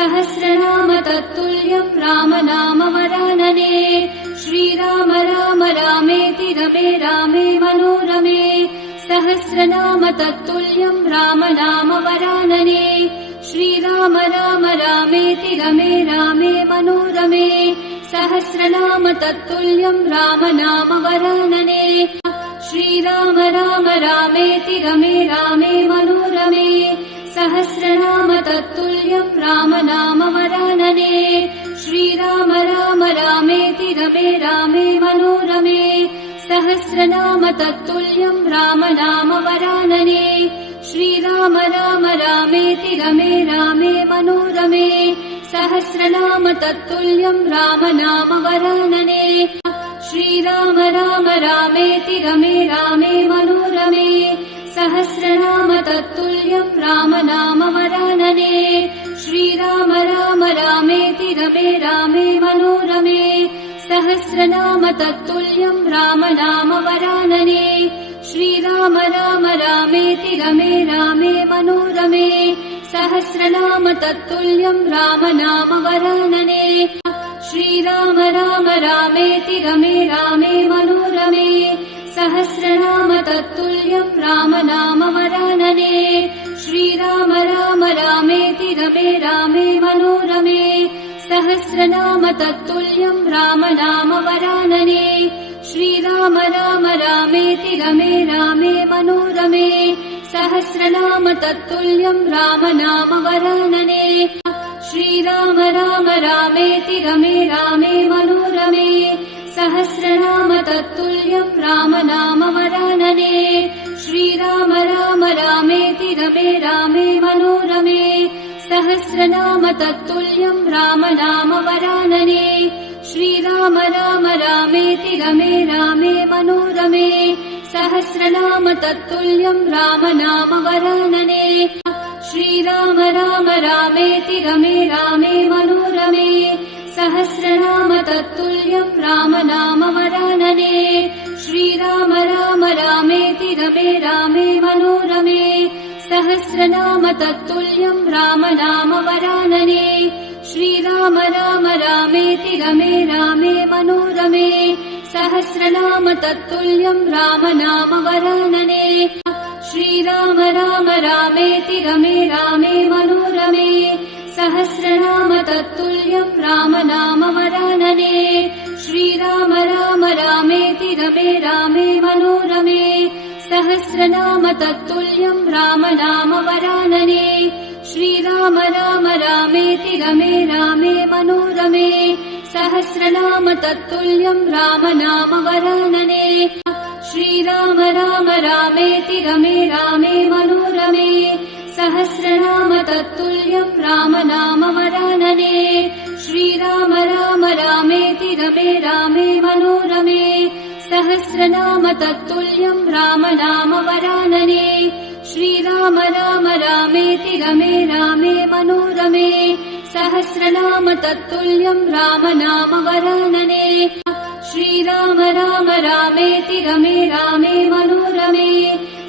सहस्रनाम तत्तुल्यम् राम नाम वरानने श्रीराम राम रामेति रमे रामे मनोरमे सहस्रनाम तत्तुल्यम् राम नाम वरानने श्रीराम राम रामेति रमे रामे मनोरमे सहस्रनाम तत्तुल्यम् राम नाम वरानने श्रीराम राम रामेति रमे रामे मनोरमे सहस्रनाम तत्तुल्यम् राम नाम वरानने श्रीराम राम रामेति रमे रामे मनोरमे सहस्रनाम तत्तुल्यम् राम नाम वरानने श्रीराम राम रामेति रमे रामे मनोरमे सहस्रनाम तत्तुल्यम् राम नाम वरानने श्रीराम राम रामेति रमे रामे मनोरमे सहस्रनाम तत्तुल्यम् राम नाम वरानने श्रीराम राम रामेति रमे रामे मनोरमे सहस्रनाम तत्तुल्यम् राम नाम वरानने श्रीराम राम रामेति रमे रामे मनोरमे सहस्रनाम तत्तुल्यम् राम नाम वरानने श्रीराम राम रामेति रमे रामे मनोरमे सहस्रनाम तत्तुल्यम् राम नाम वरानने श्रीराम राम रामेति रमे रामे मनोरमे सहस्रनाम तत्तुल्यम् राम नाम वरानने श्रीराम राम रामेति रमे रामे मनोरमे सहस्रनाम तत्तुल्यम् राम नाम वरानने श्रीराम राम रामेति रमे रामे मनोरमे सहस्रनाम तत्तुल्यम् राम नाम वरानने श्रीराम राम रामेति रमे रामे मनोरमे सहस्रनाम तत्तुल्यम् राम नाम वरानने श्रीराम राम रामेति रमे रामे मनोरमे सहस्रनाम तत्तुल्यम् राम नाम वरानने श्रीराम राम रामेति रमे रामे मनोरमे सहस्रनाम तत्तुल्यम् राम नाम वरानने श्रीराम राम रामेति रमे रामे मनोरमे सहस्रनाम तत्तुल्यम् राम नाम वरानने श्रीराम राम रामेति रमे रामे मनोरमे सहस्रनाम तत्तुल्यम् राम नाम वरानने श्रीराम राम रामेति रमे रामे मनोरमे सहस्रनाम तत्तुल्यम् राम नाम वरानने श्रीराम राम रामेति रमे रामे मनोरमे सहस्रनाम तत्तुल्यम् राम नाम वरानने श्रीराम राम रामेति रमे रामे मनोरमे सहस्रनाम तत्तुल्यम् राम नाम वरानने श्रीराम राम रामेति रमे रामे मनोरमे सहस्रनाम तत्तुल्यम् राम नाम वरानने श्रीराम राम रामेति रमे रामे मनोरमे सहस्रनाम तत्तुल्यम् राम नाम वरानने श्रीराम राम रामेति रमे रामे मनोरमे सहस्रनाम तत्तुल्यम् राम नाम वरानने श्रीराम राम रामेति रमे रामे मनोरमे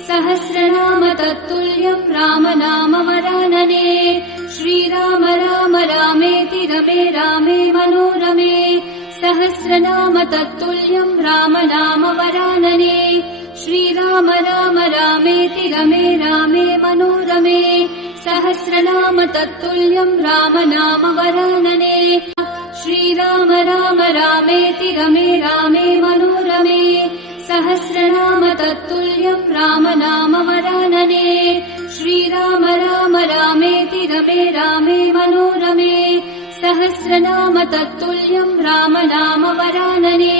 सहस्रनाम तत्तुल्यम् राम नाम वरानने श्रीराम राम रामेति रमे रामे मनोरमे सहस्रनाम तत्तुल्यम् राम नाम वरानने श्रीराम राम रामेति रमे रामे मनोरमे सहस्रनाम तत्तुल्यम् राम नाम वरानने श्रीराम राम रामेति रमे रामे मनोरमे सहस्रनाम तत्तुल्यम् राम नाम वरानने श्रीराम राम रामेति रमे रामे मनोरमे सहस्रनाम तत्तुल्यम् राम नाम वरानने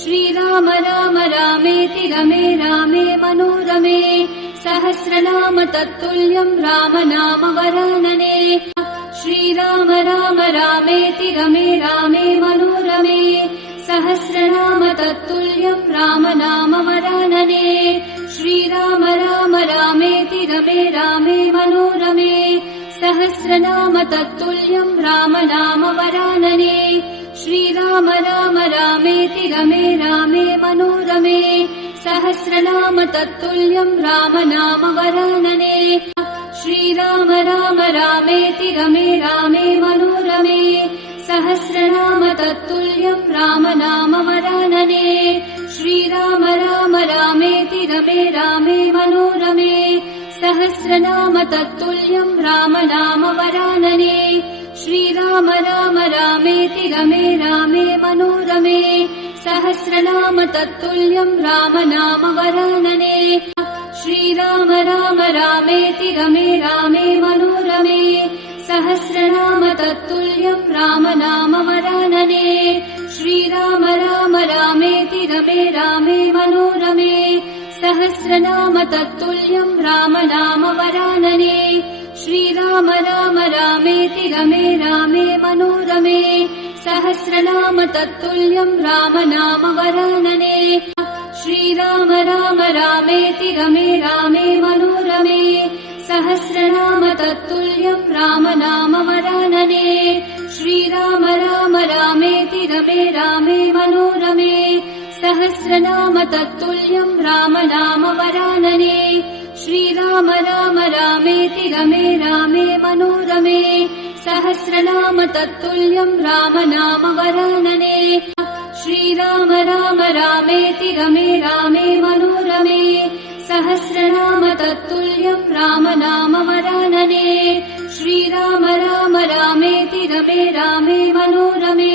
श्रीराम राम रामेति रमे रामे मनोरमे सहस्रनाम तत्तुल्यम् राम नाम वरानने श्रीराम राम रामेति रमे रामे मनोरमे सहस्रनाम तत्तुल्यम् राम नाम वरानने श्रीराम राम रामेति रमे रामे मनोरमे सहस्रनाम तत्तुल्यम् राम नाम वरानने श्रीराम राम रामेति रमे रामे मनोरमे सहस्रनाम तत्तुल्यम् राम नाम वरानने श्रीराम राम रामेति रमे रामे मनोरमे सहस्रनाम तत्तुल्यं राम नाम वरानने श्रीराम राम रामेति रमे रामे मनोरमे सहस्रनाम तत्तुल्यं राम नाम वरानने श्रीराम राम रामेति रमे रामे मनोरमे सहस्रनाम तत्तुल्यं राम नाम वरानने श्रीराम राम रामेति रमे रामे मनोरमे सहस्रनाम तत्तुल्यं राम नाम वरानने श्रीराम राम रामेति रमे रामे मनोरमे सहस्रनाम तत्तुल्यं राम नाम वरानने श्रीराम राम रामेति रमे रामे मनोरमे सहस्रनाम तत्तुल्यं राम नाम वरानने श्रीराम राम रामेति रमे रामे मनोरमे सहस्रनाम तत्तुल्यं राम नाम वरानने श्रीराम राम रामेति रमे रामे मनोरमे सहस्रनाम तत्तुल्यं राम नाम वरानने श्रीराम राम रामेति रमे रामे मनोरमे सहस्रनाम तत्तुल्यं राम नाम वरानने श्रीराम राम रामेति रमे रामे मनोरमे सहस्रनाम तत्तुल्यं राम नाम वरानने श्रीराम राम रामेति रमे रामे मनोरमे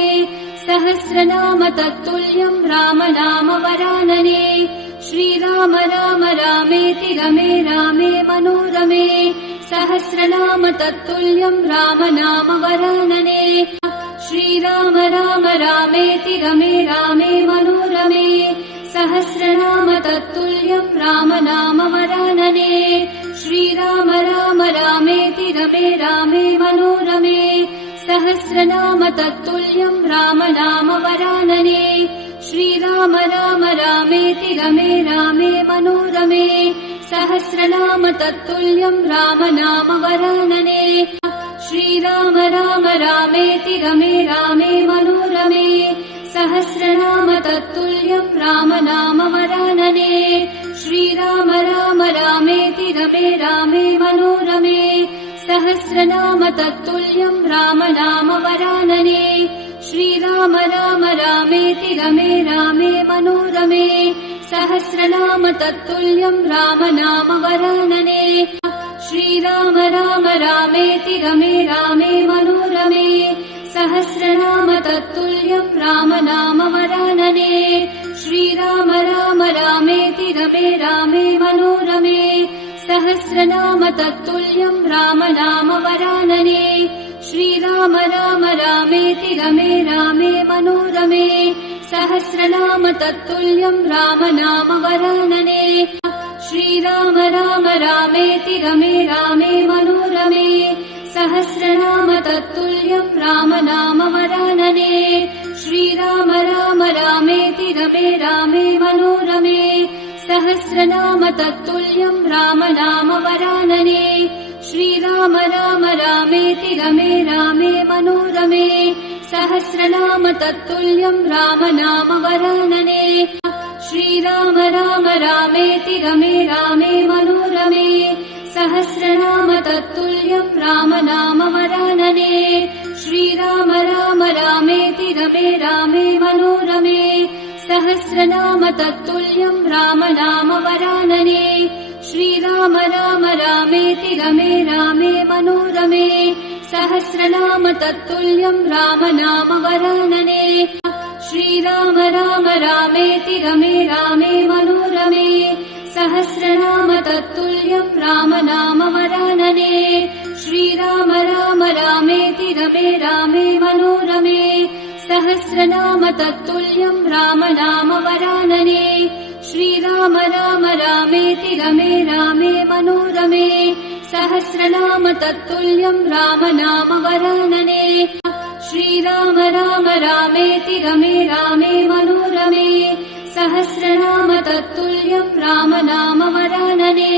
सहस्रनाम तत्तुल्यं राम नाम वरानने श्रीराम राम रामेति रमे रामे मनोरमे सहस्रनाम तत्तुल्यं राम नाम वरानने श्रीराम राम रामेति रमे रामे मनोरमे सहस्रनाम तत्तुल्यं राम नाम वरानने श्रीराम राम रामेति रमे रामे मनोरमे सहस्रनाम तत्तुल्यं राम नाम वरानने श्रीराम राम रामेति रमे रामे मनोरमे सहस्रनाम तत्तुल्यं राम नाम वरानने श्रीराम राम रामेति रमे रामे मनोरमे सहस्रनाम तत्तुल्यं राम नाम वरानने श्रीराम राम रामेति रमे रामे मनोरमे सहस्रनाम तत्तुल्यं राम नाम वरानने श्रीराम राम रामेति रमे रामे मनोरमे सहस्रनाम तत्तुल्यं राम नाम वरानने श्रीराम राम रामेति रमे रामे मनोरमे सहस्रनाम तत्तुल्यं राम नाम वरानने श्रीराम राम रामेति रमे रामे मनोरमे सहस्रनाम तत्तुल्यं राम नाम वरानने श्रीराम राम रामेति रमे रामे मनोरमे सहस्रनाम तत्तुल्यं राम नाम वरानने श्रीराम राम रामेति रमे रामे मनोरमे सहस्रनाम तत्तुल्यं राम नाम वरानने श्रीराम राम रामेति रमे रामे मनोरमे सहस्रनाम तत्तुल्यं राम नाम वरानने श्रीराम राम रामेति रमे रामे मनोरमे सहस्रनाम तत्तुल्यं राम नाम वरानने श्रीराम राम रामेति रमे रामे मनोरमे सहस्रनाम तत्तुल्यं राम नाम वरानने श्रीराम राम रामेति रमे रामे मनोरमे सहस्रनाम तत्तुल्यं राम नाम वरानने श्रीराम राम रामेति रमे रामे मनोरमे सहस्रनाम तत्तुल्यं राम नाम वरानने श्रीराम राम रामेति रमे रामे मनोरमे सहस्रनाम तत्तुल्यं राम नाम वरानने श्रीराम राम रामेति रमे रामे मनोरमे सहस्रनाम तत्तुल्यं राम नाम वरानने श्रीराम राम रामेति रमे रामे मनोरमे सहस्रनाम तत्तुल्यं राम नाम वरानने श्रीराम राम रामेति रमे रामे मनोरमे सहस्रनाम तत्तुल्यं राम नाम वरानने